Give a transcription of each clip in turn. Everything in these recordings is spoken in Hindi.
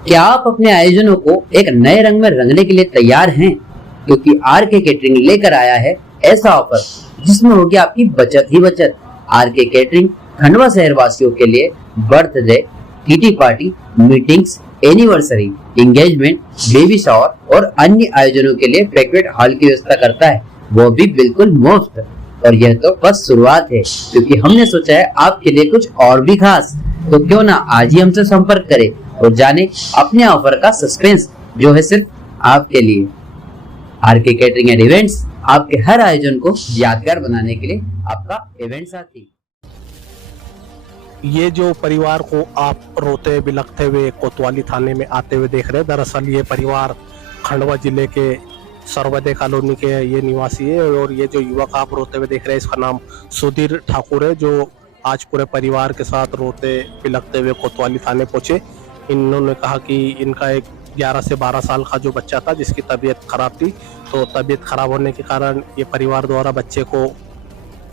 क्या आप अपने आयोजनों को एक नए रंग में रंगने के लिए तैयार हैं? क्योंकि आरके केटरिंग लेकर आया है ऐसा ऑफर जिसमें होगी आपकी बचत ही बचत। आरके केटरिंग खंडवा शहर वासियों के लिए birthday, kitty party, meetings, anniversary, engagement, baby shower और अन्य आयोजनों के लिए बैंक्वेट हॉल की व्यवस्था करता है, वो भी बिल्कुल मुफ्त। और यह तो बस शुरुआत है, क्योंकि हमने सोचा है आपके लिए कुछ और भी खास। तो क्यों ना आज ही हमसे संपर्क करें और जाने अपने ऑफर का सस्पेंस जो है सिर्फ आपके लिए। आरके केटरिंग एंड इवेंट्स, आपके हर आयोजन को यादगार बनाने के लिए आपका इवेंट साथी। ये जो परिवार को आप रोते बिलखते हुए कोतवाली थाने में आते हुए देख रहे हैं, दरअसल ये परिवार खंडवा जिले के सर्वोदय कॉलोनी के ये निवासी है। और ये जो युवक आप रोते हुए देख रहे हैं, इसका नाम सुधीर ठाकुर है, जो आज पूरे परिवार के साथ रोते बिलखते हुए कोतवाली थाने पहुंचे। इन्होंने कहा कि इनका एक 11 से 12 साल का जो बच्चा था जिसकी तबीयत खराब थी, तो तबीयत खराब होने के कारण ये परिवार द्वारा बच्चे को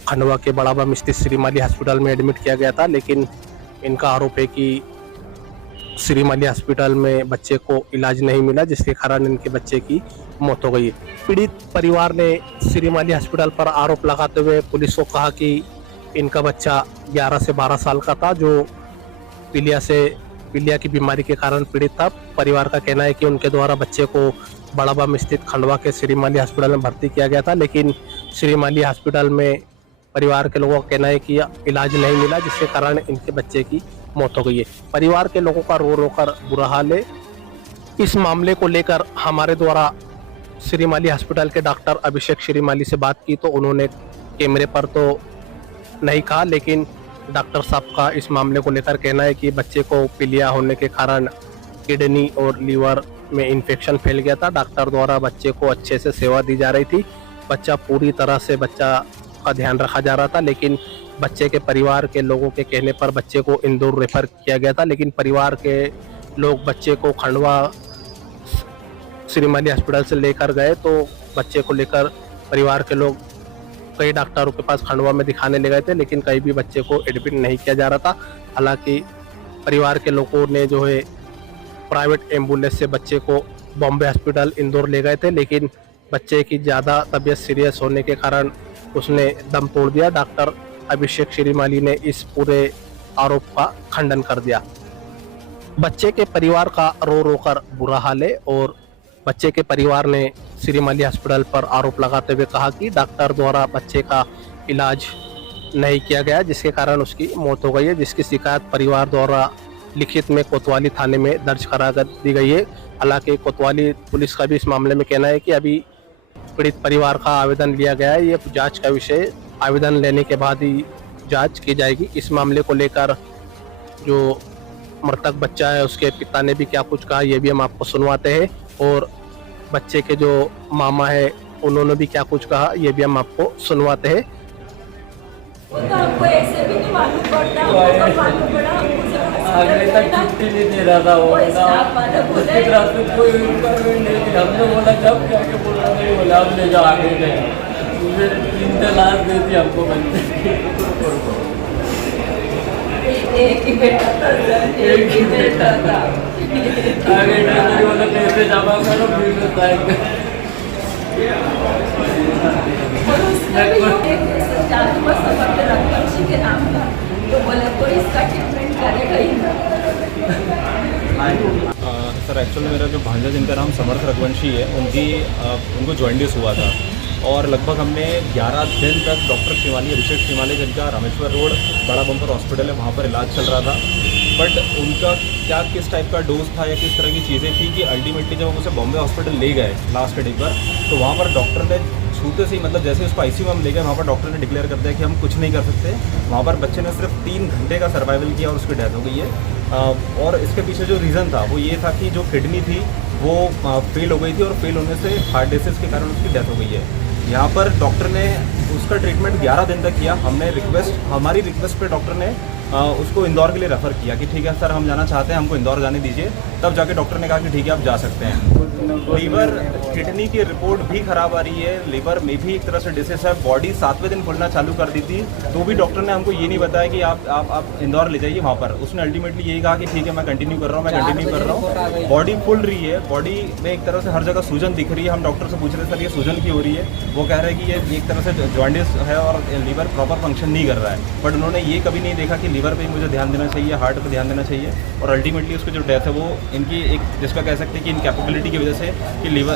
खंडवा के बड़ाबम स्थित श्रीमाली हॉस्पिटल में एडमिट किया गया था। लेकिन इनका आरोप है कि श्रीमाली हॉस्पिटल में बच्चे को इलाज नहीं मिला, जिसके कारण इनके बच्चे की मौत हो गई। पीड़ित परिवार ने श्रीमाली हॉस्पिटल पर आरोप लगाते हुए पुलिस को कहा कि इनका बच्चा 11 से 12 साल का था, जो पीलिया की बीमारी के कारण पीड़ित था। परिवार का कहना है कि उनके द्वारा बच्चे को बड़ाबम स्थित खंडवा के श्रीमाली हॉस्पिटल में भर्ती किया गया था, लेकिन श्रीमाली हॉस्पिटल में परिवार के लोगों का कहना है कि इलाज नहीं मिला, जिसके कारण इनके बच्चे की मौत हो गई है। परिवार के लोगों का रो रो कर बुरा हाल है। इस मामले को लेकर हमारे द्वारा श्रीमाली हॉस्पिटल के डॉक्टर अभिषेक श्रीमाली से बात की, तो उन्होंने कैमरे पर तो नहीं कहा, लेकिन डॉक्टर साहब का इस मामले को लेकर कहना है कि बच्चे को पीलिया होने के कारण किडनी और लीवर में इन्फेक्शन फैल गया था। डॉक्टर द्वारा बच्चे को अच्छे से सेवा दी जा रही थी, बच्चा पूरी तरह से बच्चा का ध्यान रखा जा रहा था, लेकिन बच्चे के परिवार के लोगों के कहने पर बच्चे को इंदौर रेफर किया गया था। लेकिन परिवार के लोग बच्चे को खंडवा श्रीमाली हॉस्पिटल से लेकर गए, तो बच्चे को लेकर परिवार के लोग कई डॉक्टरों के पास खंडवा में दिखाने ले गए थे, लेकिन कहीं भी बच्चे को एडमिट नहीं किया जा रहा था। हालांकि परिवार के लोगों ने जो है प्राइवेट एम्बुलेंस से बच्चे को बॉम्बे हॉस्पिटल इंदौर ले गए थे, लेकिन बच्चे की ज़्यादा तबीयत सीरियस होने के कारण उसने दम तोड़ दिया। डॉक्टर अभिषेक श्रीमाली ने इस पूरे आरोप का खंडन कर दिया। बच्चे के परिवार का रो रो कर बुरा हाल है और बच्चे के परिवार ने श्रीमाली हॉस्पिटल पर आरोप लगाते हुए कहा कि डॉक्टर द्वारा बच्चे का इलाज नहीं किया गया, जिसके कारण उसकी मौत हो गई है, जिसकी शिकायत परिवार द्वारा लिखित में कोतवाली थाने में दर्ज करा दी गई है। हालांकि कोतवाली पुलिस का भी इस मामले में कहना है कि अभी पीड़ित परिवार का आवेदन लिया गया है, ये जांच का विषय, आवेदन लेने के बाद ही जांच की जाएगी। इस मामले को लेकर जो मृतक बच्चा है उसके पिता ने भी क्या कुछ कहा, ये भी हम आपको सुनवाते हैं, और बच्चे के जो मामा है उन्होंने भी क्या कुछ कहा, ये भी हम आपको सुनवाते हैं। वो तो हमको ऐसे भी नहीं मालूम पड़ता, हमको मालूम पड़ा, आगे तक छुट्टी नहीं दे रहा था वो उसकी तरफ से कोई नहीं थी। हमने बोला जब क्या के बोला नहीं, बोला अब ले जाओ आगे गए, उसने 3 तलाक दी थी हमको बच्चे। एक ही बेटा था, एक ही बेटा था। आगे गए बोला पैसे जमा करो फिर बताएंगे। और उसका भी एक जादू का संबंध रक्तवंशी के नाम था, तो बोले तो इसका ट्रीटमेंट करेगा ही ना। सर एक्चुअली मेरा जो भांजा जिनका नाम समर्थ रघुवंशी है, उनको जॉइंडिस हुआ था और लगभग हमने 11 दिन तक डॉक्टर श्रीमाली, अभिषेक श्रीमाली जिनका रामेश्वर रोड बड़ा बम्पर हॉस्पिटल है वहाँ पर इलाज चल रहा था। बट उनका क्या किस टाइप का डोज था या किस तरह की चीज़ें थी कि अल्टीमेटली जब हम उसे बॉम्बे हॉस्पिटल ले गए लास्ट एक बार, तो वहाँ पर डॉक्टर ने छूते से ही, मतलब जैसे उसको आईसीयू में हम ले गए, वहाँ पर डॉक्टर ने डिक्लेयर कर दिया कि हम कुछ नहीं कर सकते। वहाँ पर बच्चे ने सिर्फ 3 घंटे का सर्वाइवल किया और उसकी डेथ हो गई है। और इसके पीछे जो रीज़न था वो ये था कि जो किडनी थी वो फेल हो गई थी और फेल होने से हार्ट डिसीज के कारण उसकी डेथ हो गई है। यहाँ पर डॉक्टर ने उसका ट्रीटमेंट 11 दिन तक किया। हमारी रिक्वेस्ट पे डॉक्टर ने उसको इंदौर के लिए रेफ़र किया कि ठीक है सर हम जाना चाहते हैं, हमको इंदौर जाने दीजिए। तब जाके डॉक्टर ने कहा कि ठीक है आप जा सकते हैं। लीवर किडनी की रिपोर्ट भी ख़राब आ रही है, लीवर में भी एक तरह से डिसीज है। बॉडी 7वें दिन फूलना चालू कर दी थी, तो भी डॉक्टर ने हमको ये नहीं बताया कि आप इंदौर ले जाइए वहाँ पर। उसने अल्टीमेटली यही कहा कि ठीक है मैं कंटिन्यू कर रहा हूँ। बॉडी फुल रही है, बॉडी में एक तरह से हर जगह सूजन दिख रही है। हम डॉक्टर से पूछ रहे सर ये सूजन की हो रही है, वो कह रहे हैं कि ये एक तरह से जॉन्डिस है और लीवर प्रॉपर फंक्शन नहीं कर रहा है। बट उन्होंने ये कभी नहीं देखा कि लीवर पे मुझे ध्यान देना चाहिए, हार्ट पे ध्यान देना चाहिए। और अल्टीमेटली उसकी जो डेथ है वो इनकी एक जिसका कह सकते हैं कि इनकैपेबिलिटी की वजह से कि लीवर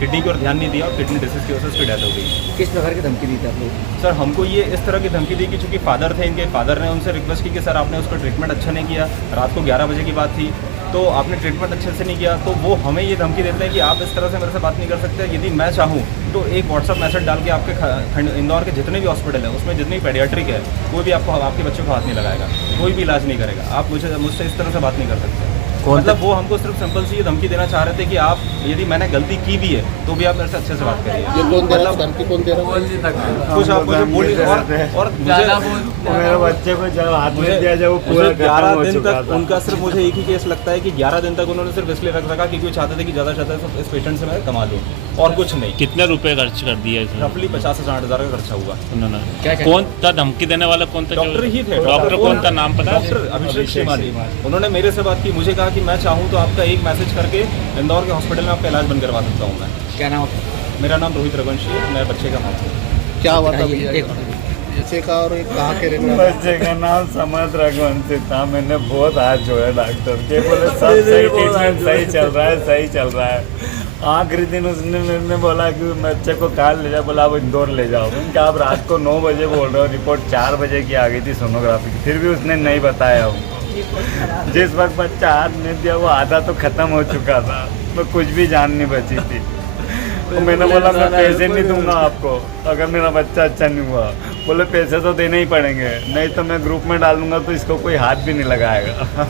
किडनी की ओर ध्यान नहीं दिया और किडनी डिसीज की वजह से उसकी डेथ हो गई। किस प्रकार की धमकी दी थी आप लोग? सर हमको ये इस तरह की धमकी दी कि चूँकि फादर थे, इनके फादर ने उनसे रिक्वेस्ट की कि सर आपने उसका ट्रीटमेंट अच्छा नहीं किया, रात को 11 बजे की बात थी, तो आपने ट्रीटमेंट अच्छे से नहीं किया। तो वो हमें ये धमकी देते हैं कि आप इस तरह से मेरे से बात नहीं कर सकते। यदि मैं चाहूँ तो एक व्हाट्सअप मैसेज डाल के आपके इंदौर के जितने भी हॉस्पिटल है उसमें जितनी पेडियाट्रिक है कोई भी आपको आपके बच्चे को हाथ नहीं लगाएगा, कोई भी इलाज नहीं करेगा। आप मुझसे इस तरह से बात नहीं कर सकते। मतलब वो हमको सिर्फ सिंपल सी ये धमकी देना चाह रहे थे कि आप यदि मैंने गलती की भी है तो भी आप मेरे से अच्छे से बात करिए। ये कौन दे रहा है धमकी, कौन दे रहा है? कुछ आप मुझे बोलिए। और मेरे बच्चे को जब हाथ में दिया जब वो पूरा 11 दिन तक उनका सिर्फ मुझे एक ही केस लगता है कि 11 दिन तक उन्होंने सिर्फ इसलिए रख रखा क्योंकि वो चाहते थे कि ज़्यादा से ज़्यादा इस पेशेंट से मैं कमा लूँ और कुछ नहीं। कितने रुपए खर्च कर दिया इसमें? रफली 50 से 60 हज़ार का खर्चा हुआ। उन्होंने कौन था धमकी देने वाला? कौन था? डॉक्टर ही थे। डॉक्टर कौन था, नाम पता? डॉक्टर अभिषेक शिमाली। उन्होंने मेरे से बात की, मुझे कहा कि मैं चाहूँ तो आपका एक मैसेज करके इंदौर के हॉस्पिटल में आपका इलाज बंद करवा सकता हूँ मैं। क्या नाम आपका? मेरा नाम रोहित रघुवंशी है, मैं बच्चे का माँ हूँ। क्या हुआ था बच्चे का और कहाँ के रहने वाले? बच्चे का नाम समर्थ रघुवंशी था। मैंने बहुत हाथ जोड़ा डॉक्टर के, बोले सब सही, ट्रीटमेंट सही चल रहा है, सही चल रहा है। आखिरी दिन उसने मेरे बोला कि बच्चे को कल ले जाओ, बोला आप इंदौर ले जाओ। क्या आप रात को 9 बजे बोल रहे हो, रिपोर्ट 4 बजे की आ गई थी सोनोग्राफी की, फिर भी उसने नहीं बताया हमको। जिस वक्त बच्चा हाथ में दिया वो आधा तो ख़त्म हो चुका था, तो कुछ भी जान नहीं बची थी। तो मैंने बोला मैं पैसे नहीं दूंगा आपको अगर मेरा बच्चा अच्छा नहीं हुआ। बोले पैसे तो देने ही पड़ेंगे, नहीं तो मैं ग्रुप में डालूंगा तो इसको कोई हाथ भी नहीं लगाएगा।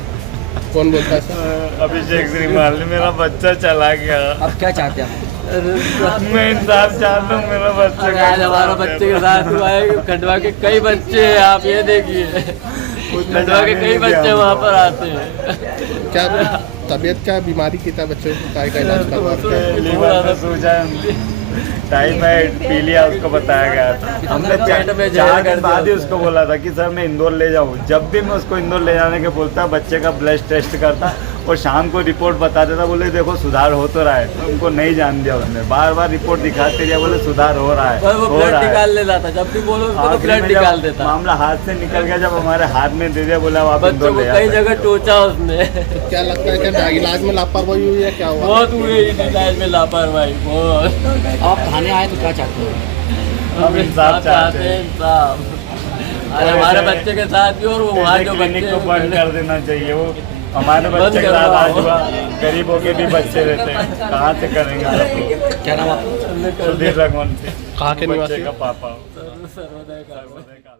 कौन बोलता है सर? अभिषेक श्रीमाली। मेरा बच्चा चला गया। अब क्या चाहते हैं आप? मैं इंसाफ चाहता हूँ मेरा बच्चा का। आज हमारा बच्चे के साथ हुआ है। खंडवा के कई बच्चे हैं, आप ये देखिए, खंडवा के कई बच्चे वहाँ पर आते हैं। क्या तबीयत, क्या बीमारी की था बच्चों का इलाज करवा रहे थे? लीवर में सूजन, टाइफाइड, पीलिया उसको बताया गया था। हमने 4 दिन बाद ही उसको बोला था कि सर मैं इंदौर ले जाऊँ। जब भी मैं उसको इंदौर ले जाने के बोलता बच्चे का ब्लड टेस्ट करता और शाम को रिपोर्ट बता देता, बोले देखो सुधार हो तो रहा है। तो उनको नहीं जान दिया उसने, बार बार रिपोर्ट दिखाते रहा, बोले सुधार हो रहा है, वो ब्लड निकाल लेता था, जब भी बोलो उसको तो ब्लड निकाल देता। मामला हाथ से निकल गया, जब हमारे हाथ में दे दिया, बोला आप बच्चों को कई जगह टोचा उसने। क्या लगता है कि इलाज में लापरवाही हुई है, क्या हुआ? बहुत हुए इलाज में लापरवाही, बहुत। आप थाने आए तो क्या चाहते हैं? अब इंसाफ चाहते हैं। इंसाफ। अरे हमारे बच्चे के साथ भी और वो वहाँ जो क्लिनिक बच्चे को बंद कर देना चाहिए। वो हमारे बच्चे के साथ आज हुआ, गरीबों के भी बच्चे रहते हैं, कहाँ से करेंगे सब लोग? क्या नाम आपका? सुधीर रघुवंशी। कहाँ के बच्चे निवासी? का पापा। सर्वोदय का